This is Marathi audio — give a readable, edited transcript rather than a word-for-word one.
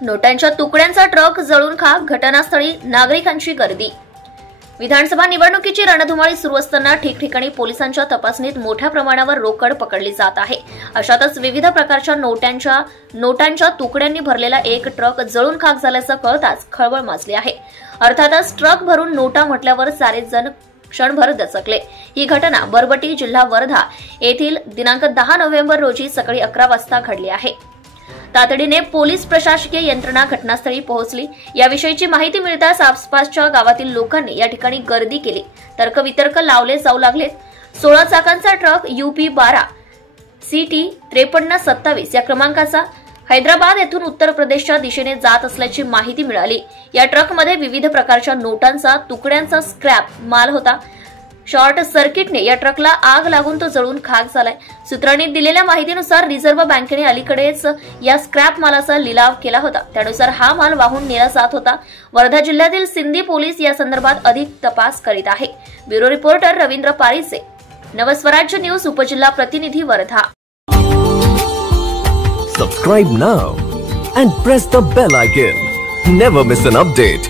नोटांच्या तुकड्यांचा ट्रक जळून खाक, घटनास्थळी नागरिकांची गर्दी। विधानसभा निवडणुकीची रणधुमाळी सुरू असताना ठिकठिकाणी पोलिसांच्या तपासणीत मोठ्या प्रमाणावर रोकड पकडली जात आहे। अशातच विविध प्रकारच्या नोटांच्या तुकड्यांनी भरलेला एक ट्रक जळून खाक झाल्याचं कळताच खळबळ माजली आहे। अर्थातच ट्रक भरून नोटा म्हटल्यावर सारेच जण क्षणभर दचकले। ही घटना बरबटी, जिल्हा वर्धा येथील दिनांक 10 नोव्हेंबर रोजी सकाळी 11 वाजता घडली आहे। तातडीने पोलीस प्रशासकीय यंत्रणा घटनास्थळी पोहोचली। याविषयीची माहिती मिळताच आसपासच्या गावातील लोकांनी या ठिकाणी गर्दी केली। तर्कवितर्क लावले जाऊ लागले। 16 चाकांचा ट्रक UP 12 CT 5327 या क्रमांकाचा हैदराबाद येथून उत्तर प्रदेशच्या दिशेने जात असल्याची माहिती मिळाली। या ट्रकमध्ये विविध प्रकारच्या नोटांचा तुकड्यांचा स्क्रॅप माल होता। शॉर्ट सर्किटने या ट्रकला आग लागून तो जळून खाक झालाय। सूत्रांनी दिलेल्या माहितीनुसार रिझर्व्ह बँकेने अलीकडेच या स्क्रॅप मालाचा लिलाव केला होता। त्यानुसार हा माल वाहून नेला जात होता। वर्धा जिल्ह्यातील सिंधी पोलीस या संदर्भात अधिक तपास करीत आहे। Bureau reporter Ravindra Parise, Navswarajya news, उपजिल्हा प्रतिनिधी, Wardha. Subscribe now and press the bell icon. Never miss an update.